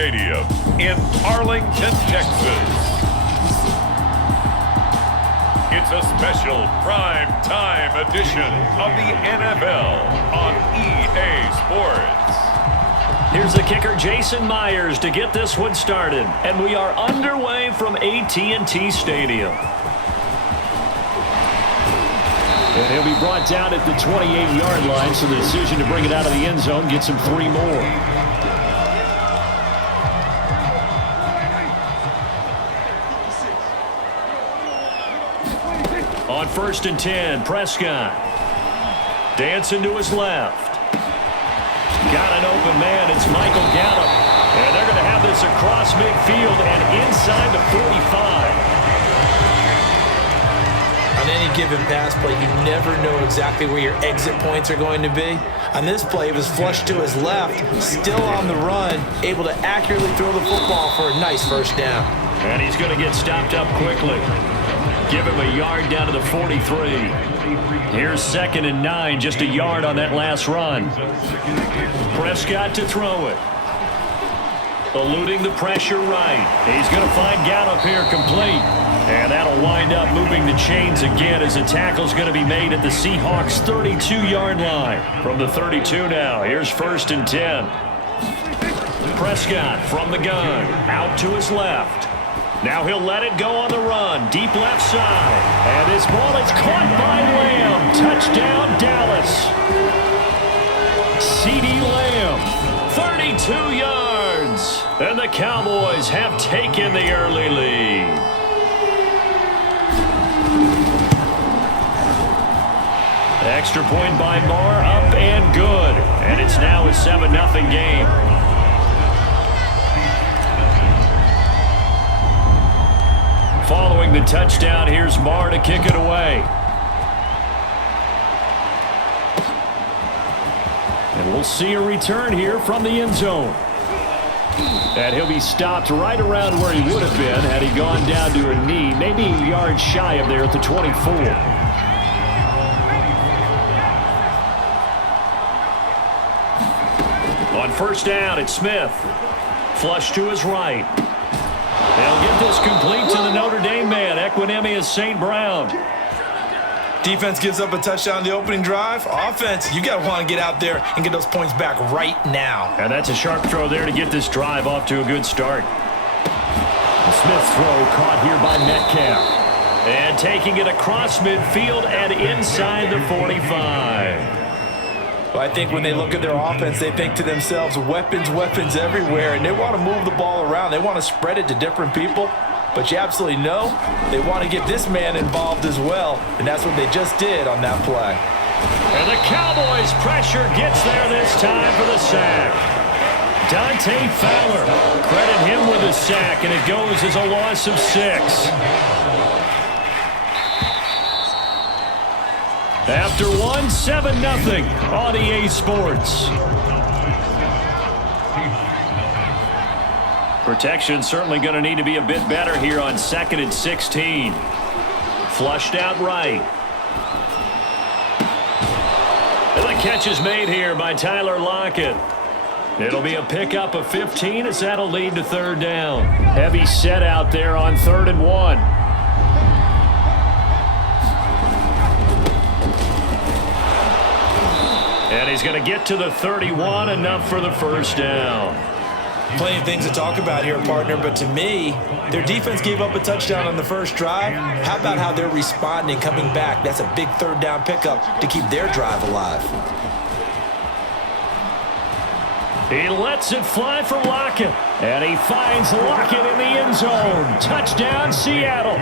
Stadium in Arlington, Texas. It's a special prime time edition of the NFL on EA Sports. Here's the kicker, Jason Myers, to get this one started. And we are underway from AT&T Stadium. And he'll be brought down at the 28-yard line, so the decision to bring it out of the end zone gets him 3 more. On 1st and 10, Prescott. Dancing to his left. Got an open man. It's Michael Gallup. And they're going to have this across midfield and inside the 45. On any given pass play, you never know exactly where your exit points are going to be. On this play, it was flushed to his left, still on the run, able to accurately throw the football for a nice first down. And he's going to get stopped up quickly. Give him a yard down to the 43. Here's 2nd and 9, just a yard on that last run. Prescott to throw it. Eluding the pressure right. He's going to find Gallup here complete. And that'll wind up moving the chains again as the tackle's going to be made at the Seahawks 32-yard line. From the 32 now, here's 1st and 10. Prescott from the gun, out to his left. Now he'll let it go on the run, deep left side. And this ball is caught by Lamb. Touchdown, Dallas. CeeDee Lamb, 32 yards. And the Cowboys have taken the early lead. Extra point by Marr, up and good. And it's now a 7-0 game. Following the touchdown, here's Marr to kick it away. And we'll see a return here from the end zone. And he'll be stopped right around where he would have been had he gone down to a knee, maybe a yard shy of there at the 24. On 1st down, it's Smith. Flush to his right. They'll get this complete to the Notre Dame man, Equanimeous St. Brown. Defense gives up a touchdown on the opening drive. Offense, you got to want to get out there and get those points back right now. And that's a sharp throw there to get this drive off to a good start. Smith's throw caught here by Metcalf. And taking it across midfield and inside the 45. Well, I think when they look at their offense, they think to themselves, weapons, weapons everywhere, and they want to move the ball around. They want to spread it to different people, but you absolutely know they want to get this man involved as well, and that's what they just did on that play. And the Cowboys' pressure gets there this time for the sack. Dante Fowler, credit him with a sack, and it goes as a loss of 6. After 1, 7-0 on EA Sports. Protection certainly going to need to be a bit better here on 2nd and 16. Flushed out right. And the catch is made here by Tyler Lockett. It'll be a pickup of 15 as that'll lead to 3rd down. Heavy set out there on 3rd and 1. And he's going to get to the 31, enough for the 1st down. Plenty of things to talk about here, partner, but to me, their defense gave up a touchdown on the first drive. How about how they're responding, coming back? That's a big 3rd down pickup to keep their drive alive. He lets it fly for Lockett, and he finds Lockett in the end zone. Touchdown, Seattle.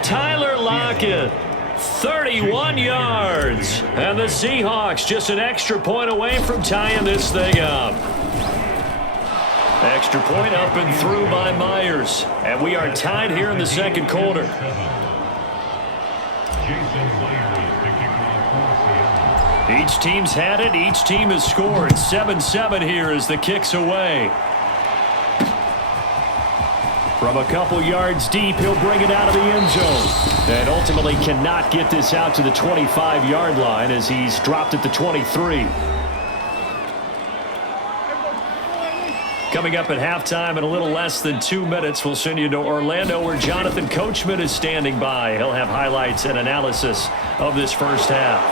Tyler Lockett. 31 yards. And the Seahawks just an extra point away from tying this thing up. Extra point up and through by Myers. And we are tied here in the 2nd quarter. Each team's had it. Each team has scored. 7-7 here as the kick's away. From a couple yards deep, he'll bring it out of the end zone. And ultimately cannot get this out to the 25-yard line as he's dropped at the 23. Coming up at halftime in a little less than 2 minutes, we'll send you to Orlando where Jonathan Coachman is standing by. He'll have highlights and analysis of this first half.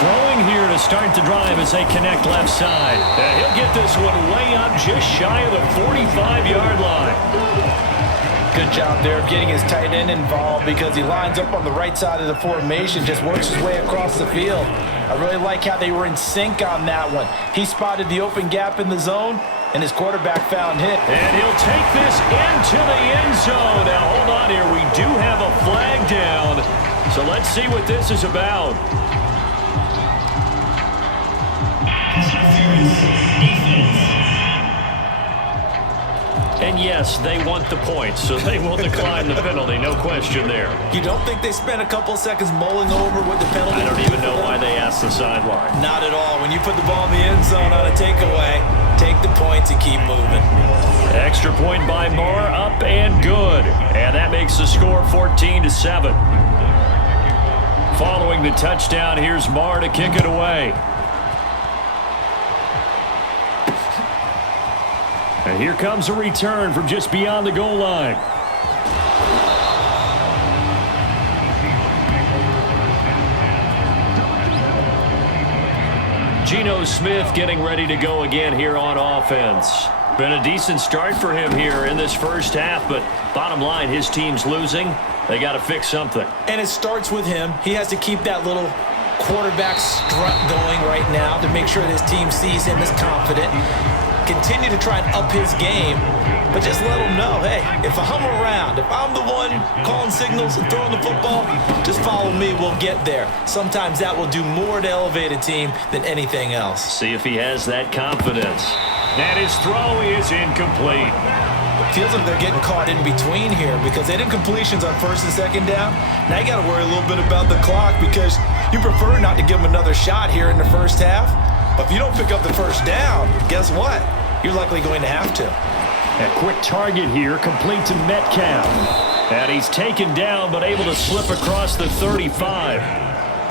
Throwing here to start the drive as they connect left side. He'll get this one way up just shy of the 45-yard line. Good job there of getting his tight end involved because he lines up on the right side of the formation, just works his way across the field. I really like how they were in sync on that one. He spotted the open gap in the zone, and his quarterback found him. And he'll take this into the end zone. Now, hold on here. We do have a flag down, so let's see what this is about. And yes, they want the points, so they will decline the penalty, no question there. You don't think they spent a couple of seconds mulling over what the penalty? I don't even know why they asked the sideline. Not at all. When you put the ball in the end zone on a takeaway, take the points and keep moving. Extra point by Moore, up and good. And that makes the score 14-7. Following the touchdown, here's Moore to kick it away. And here comes a return from just beyond the goal line. Geno Smith getting ready to go again here on offense. Been a decent start for him here in this first half, but bottom line, his team's losing. They got to fix something. And it starts with him. He has to keep that little quarterback strut going right now to make sure his team sees him as confident. Continue to try and up his game, but just let him know, hey, if I'm around, if I'm the one calling signals and throwing the football, just follow me, we'll get there. Sometimes that will do more to elevate a team than anything else. See if he has that confidence. And his throw is incomplete. It feels like they're getting caught in between here because they did completions on first and second down. Now you got to worry a little bit about the clock because you prefer not to give them another shot here in the first half. But if you don't pick up the first down, guess what? You're likely going to have to. A quick target here, complete to Metcalf. And he's taken down, but able to slip across the 35.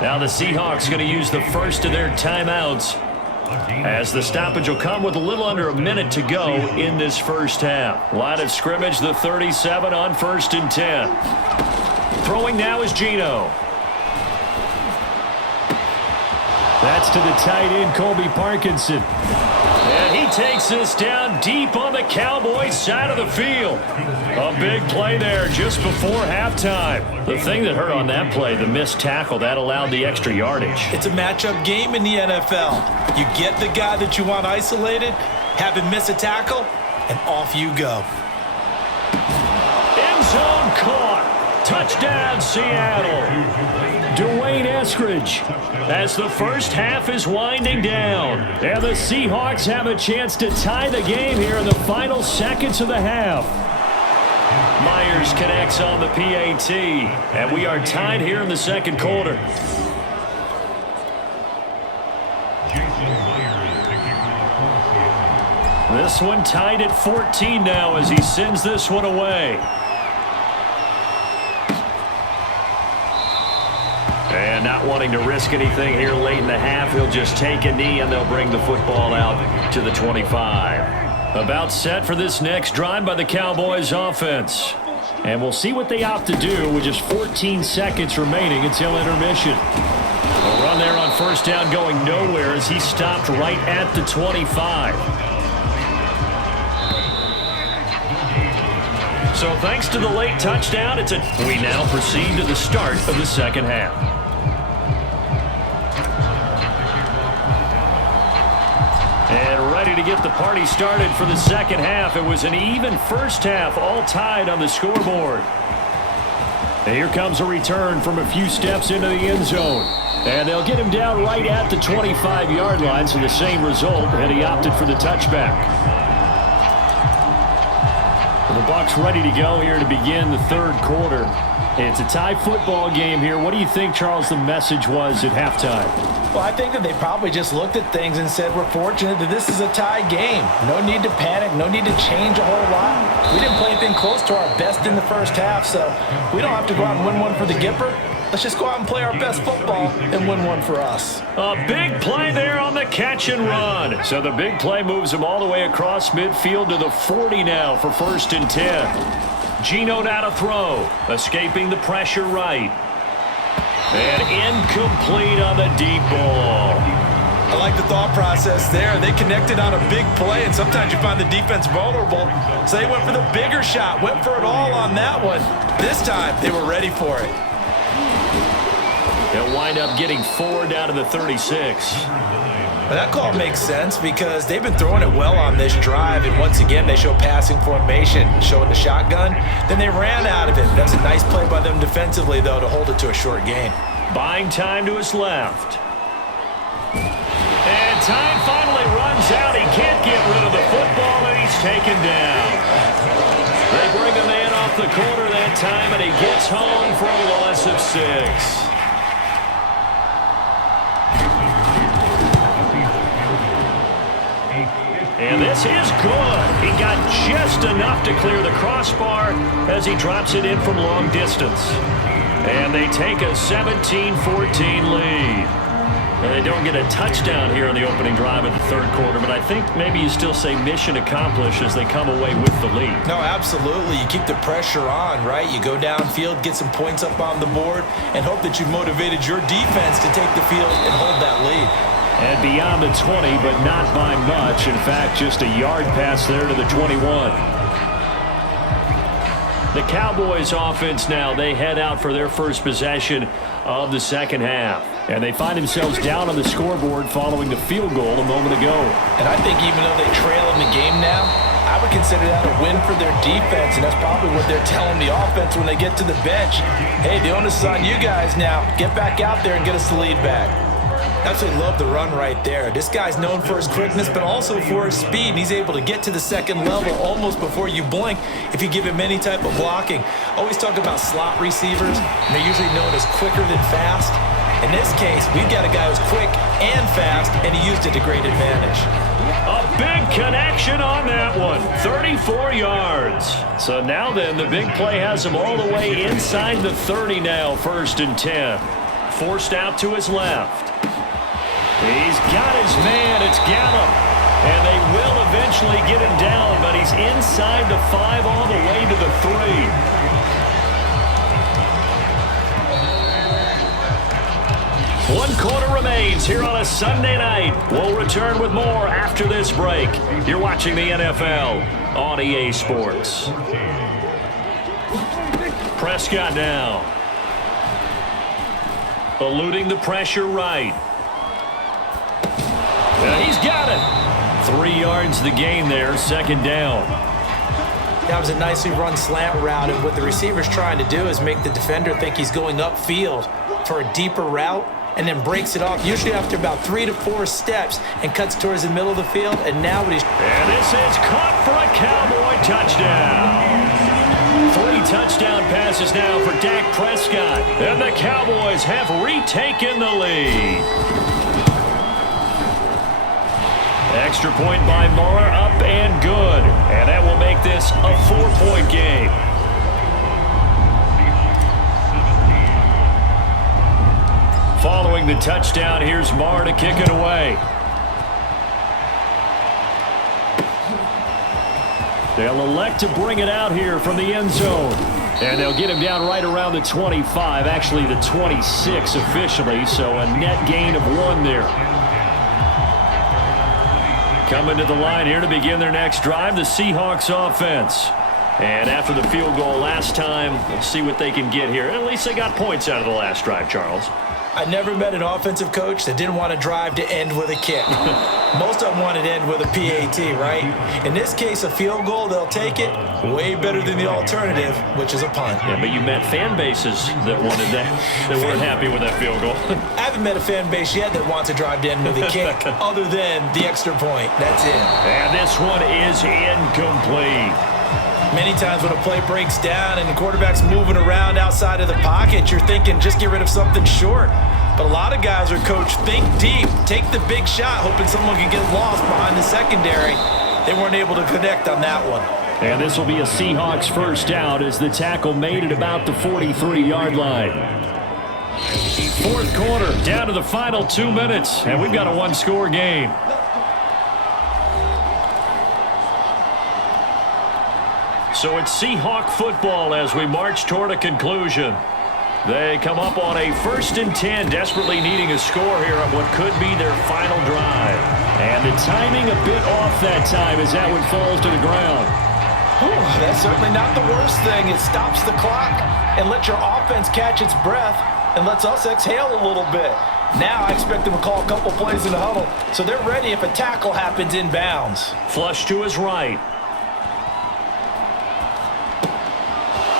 Now the Seahawks going to use the first of their timeouts, as the stoppage will come with a little under a minute to go in this first half. Line of scrimmage, the 37 on 1st and 10. Throwing now is Geno. That's to the tight end, Colby Parkinson. And he takes this down deep on the Cowboys side of the field. A big play there just before halftime. The thing that hurt on that play, the missed tackle, that allowed the extra yardage. It's a matchup game in the NFL. You get the guy that you want isolated, have him miss a tackle, and off you go. End zone caught. Touchdown, Seattle. Dwayne Eskridge, as the first half is winding down. And the Seahawks have a chance to tie the game here in the final seconds of the half. Myers connects on the PAT, and we are tied here in the second quarter. This one tied at 14 now as he sends this one away. And not wanting to risk anything here late in the half, he'll just take a knee and they'll bring the football out to the 25. About set for this next drive by the Cowboys offense. And we'll see what they opt to do with just 14 seconds remaining until intermission. A run there on first down going nowhere as he stopped right at the 25. So thanks to the late touchdown, we now proceed to the start of the second half. And ready to get the party started for the second half. It was an even first half, all tied on the scoreboard. And here comes a return from a few steps into the end zone. And they'll get him down right at the 25-yard line, so the same result, and he opted for the touchback. The Bucs ready to go here to begin the third quarter. It's a tie football game here. What do you think, Charles, the message was at halftime? Well, I think that they probably just looked at things and said, we're fortunate that this is a tie game. No need to panic. No need to change a whole lot. We didn't play anything close to our best in the first half, so we don't have to go out and win one for the Gipper. let's just go out and play our best football and win one for us. A big play there on the catch and run. So the big play moves him all the way across midfield to the 40 now for 1st and 10. Geno now to throw, escaping the pressure right. And incomplete on the deep ball. I like the thought process there. They connected on a big play, and sometimes you find the defense vulnerable. So they went for the bigger shot, went for it all on that one. This time, they were ready for it. They'll wind up getting 4 down to the 36. But that call makes sense because they've been throwing it well on this drive, and once again, they show passing formation, showing the shotgun. Then they ran out of it. That's a nice play by them defensively, though, to hold it to a short gain. Buying time to his left. And time finally runs out. He can't get rid of the football, and he's taken down. They bring a man off the corner that time, and he gets home for a loss of 6. And this is good. He got just enough to clear the crossbar as he drops it in from long distance. And they take a 17-14 lead. And they don't get a touchdown here on the opening drive of the third quarter, but I think maybe you still say mission accomplished as they come away with the lead. No, absolutely. You keep the pressure on, right? You go downfield, get some points up on the board, and hope that you motivated your defense to take the field and hold that lead. And beyond the 20, but not by much. In fact, just a yard pass there to the 21. The Cowboys offense now, they head out for their first possession of the second half. And they find themselves down on the scoreboard following the field goal a moment ago. And I think even though they trail in the game now, I would consider that a win for their defense, and that's probably what they're telling the offense when they get to the bench. Hey, the onus is on you guys now. Get back out there and get us the lead back. Absolutely love the run right there. This guy's known for his quickness, but also for his speed. And he's able to get to the second level almost before you blink if you give him any type of blocking. Always talk about slot receivers, and they're usually known as quicker than fast. In this case, we've got a guy who's quick and fast, and he used it to great advantage. A big connection on that one. 34 yards. So now then, the big play has him all the way inside the 30 now, 1st and 10. Forced out to his left. He's got his man. It's Gallup. And they will eventually get him down, but he's inside the 5 all the way to the 3. One quarter remains here on a Sunday night. We'll return with more after this break. You're watching the NFL on EA Sports. Prescott now. Eluding the pressure right. And he's got it. 3 yards the gain there, 2nd down. That was a nicely run slant route, and what the receiver's trying to do is make the defender think he's going upfield for a deeper route, and then breaks it off, usually after about 3 to 4 steps, and cuts towards the middle of the field, and now what he's... And this is caught for a Cowboy touchdown. 3 touchdown passes now for Dak Prescott, and the Cowboys have retaken the lead. Extra point by Muller, up and good. And that will make this a 4-point game. Following the touchdown, here's Marr to kick it away. They'll elect to bring it out here from the end zone. And they'll get him down right around the 25, actually the 26 officially, so a net gain of 1 there. Coming to the line here to begin their next drive, the Seahawks offense. And after the field goal last time, we'll see what they can get here. At least they got points out of the last drive, Charles. I never met an offensive coach that didn't want to drive to end with a kick. Most of them wanted to end with a PAT, right? In this case, a field goal, they'll take it. Way better than the alternative, which is a punt. Yeah, but you met fan bases that wanted that, that weren't happy with that field goal. I haven't met a fan base yet that wants to drive to end with a kick other than the extra point. That's it. And this one is incomplete. Many times when a play breaks down and the quarterback's moving around outside of the pocket, you're thinking just get rid of something short. But a lot of guys are coached, think deep, take the big shot, hoping someone can get lost behind the secondary. They weren't able to connect on that one. And this will be a Seahawks first down as the tackle made at about the 43-yard line. Fourth quarter, down to the final 2 minutes, and we've got a one-score game. So it's Seahawk football as we march toward a conclusion. They come up on a 1st and 10, desperately needing a score here on what could be their final drive. And the timing a bit off that time as that one falls to the ground. That's certainly not the worst thing. It stops the clock and lets your offense catch its breath and lets us exhale a little bit. Now I expect them to call a couple plays in the huddle, so they're ready if a tackle happens inbounds. Flush to his right.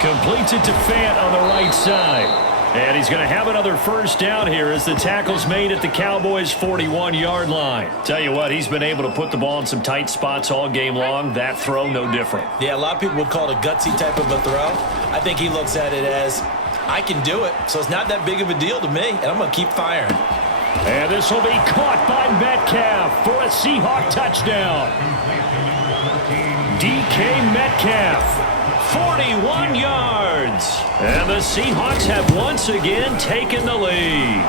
Completes it to Fant on the right side. And he's going to have another first down here as the tackle's made at the Cowboys' 41-yard line. Tell you what, he's been able to put the ball in some tight spots all game long. That throw, no different. Yeah, a lot of people would call it a gutsy type of a throw. I think he looks at it as, I can do it, so it's not that big of a deal to me, and I'm going to keep firing. And this will be caught by Metcalf for a Seahawk touchdown. DK Metcalf. 41 yards. And the Seahawks have once again taken the lead.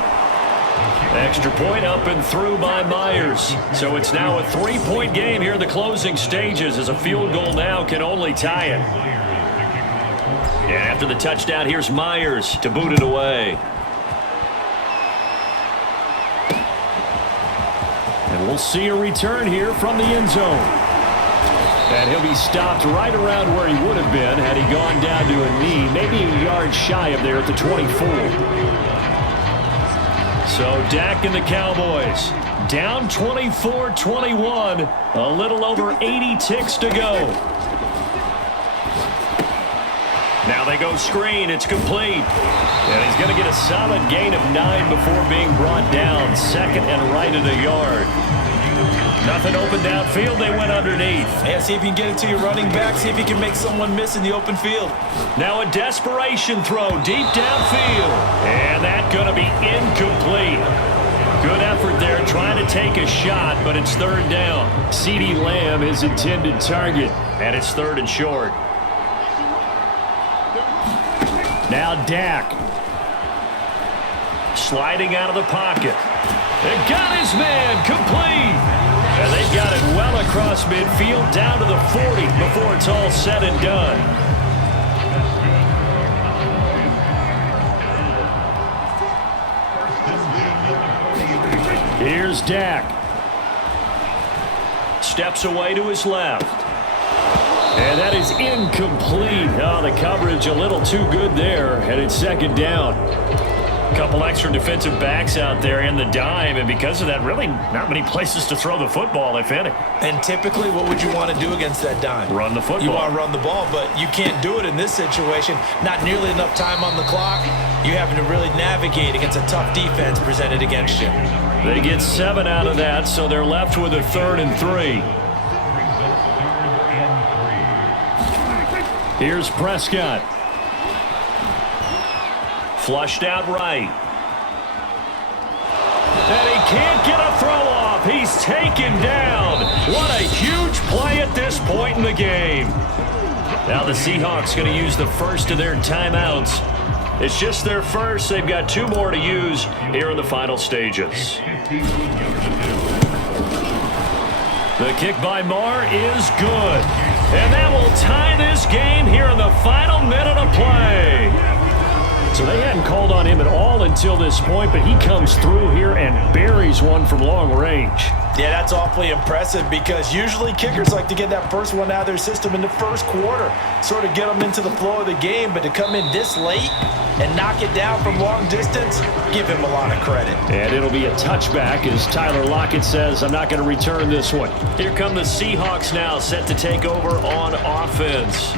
Extra point up and through by Myers. So it's now a 3-point game here in the closing stages as a field goal now can only tie it. And after the touchdown, here's Myers to boot it away. And we'll see a return here from the end zone. And he'll be stopped right around where he would have been had he gone down to a knee, maybe a yard shy of there at the 24. So Dak and the Cowboys down 24-21, a little over 80 ticks to go. Now they go screen, it's complete. And he's going to get a solid gain of 9 before being brought down, second and right at a yard. Nothing open downfield, they went underneath. Yeah, see if you can get it to your running back, see if you can make someone miss in the open field. Now a desperation throw deep downfield. And that's going to be incomplete. Good effort there trying to take a shot, but it's third down. CeeDee Lamb is intended target, and it's third and short. Now Dak. Sliding out of the pocket. And got his man complete. And they've got it well across midfield down to the 40 before it's all said and done. Here's Dak. Steps away to his left. And that is incomplete. Oh, the coverage a little too good there. And it's second down. Couple extra defensive backs out there in the dime, and because of that, really not many places to throw the football, if any. And typically, what would you want to do against that dime? Run the football. You want to run the ball, but you can't do it in this situation. Not nearly enough time on the clock. You're having to really navigate against a tough defense presented against you. They get 7 out of that, so they're left with a 3rd and 3. Here's Prescott. Flushed out right. And he can't get a throw off. He's taken down. What a huge play at this point in the game. Now the Seahawks going to use the first of their timeouts. It's just their first. They've got 2 more to use here in the final stages. The kick by Marr is good. And that will tie this game here in the final minute of play. So they hadn't called on him at all until this point, but he comes through here and buries one from long range. Yeah, that's awfully impressive because usually kickers like to get that first one out of their system in the first quarter, sort of get them into the flow of the game, but to come in this late and knock it down from long distance, give him a lot of credit. And it'll be a touchback as Tyler Lockett says, I'm not going to return this one. Here come the Seahawks now, set to take over on offense.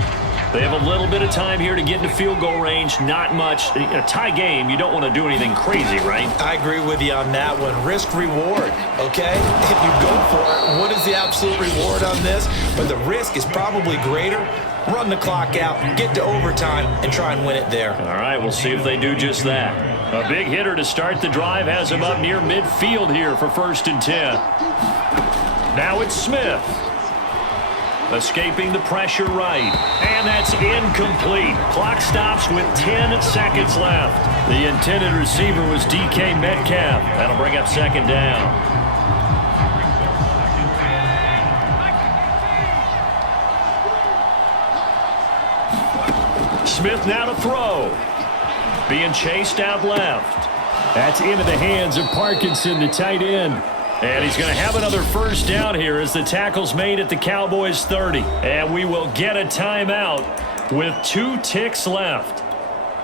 They have a little bit of time here to get into field goal range. Not much. In a tie game, you don't want to do anything crazy, right? I agree with you on that one. Risk-reward, okay? If you go for it, what is the absolute reward on this? But the risk is probably greater. Run the clock out, get to overtime, and try and win it there. All right, we'll see if they do just that. A big hitter to start the drive has him up near midfield here for 1st and 10. Now it's Smith. Escaping the pressure right. And And that's incomplete. Clock stops with 10 seconds left. The intended receiver was DK Metcalf. That'll bring up second down. Smith now to throw. Being chased out left. That's into the hands of Parkinson, the tight end. And he's going to have another first down here as the tackle's made at the Cowboys 30. And we will get a timeout with 2 ticks left.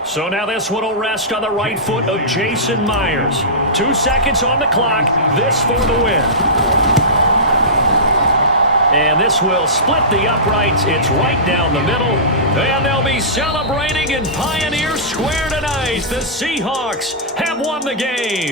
So now this one will rest on the right foot of Jason Myers. 2 seconds on the clock. This for the win. And this will split the uprights. It's right down the middle. And they'll be celebrating in Pioneer Square tonight. The Seahawks have won the game.